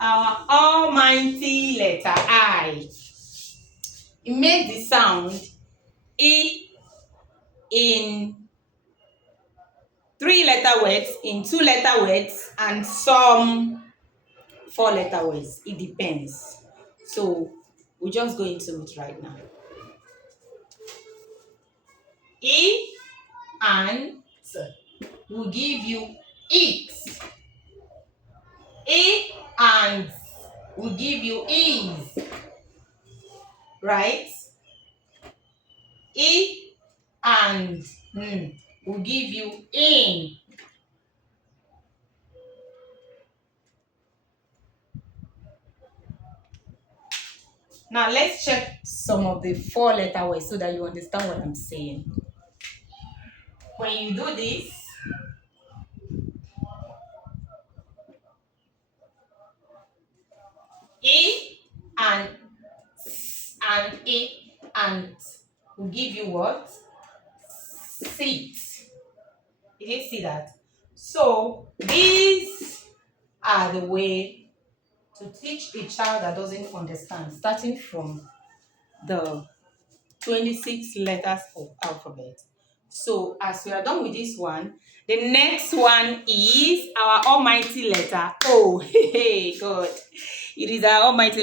our almighty letter I. It makes the sound E in 3-letter words, in 2-letter words, and some 4-letter words. It depends. So we'll just go into it right now. E and will give you it. E and will give you is. Right? E and will give you in. Now let's check some of the 4-letter words so that you understand what I'm saying. When you do this, E and E and will give you what? Sit. You didn't see that? So these are the way to teach a child that doesn't understand, starting from the 26 letters of alphabet. So as we are done with this one, the next one is our almighty letter O. Hey, God. It is our almighty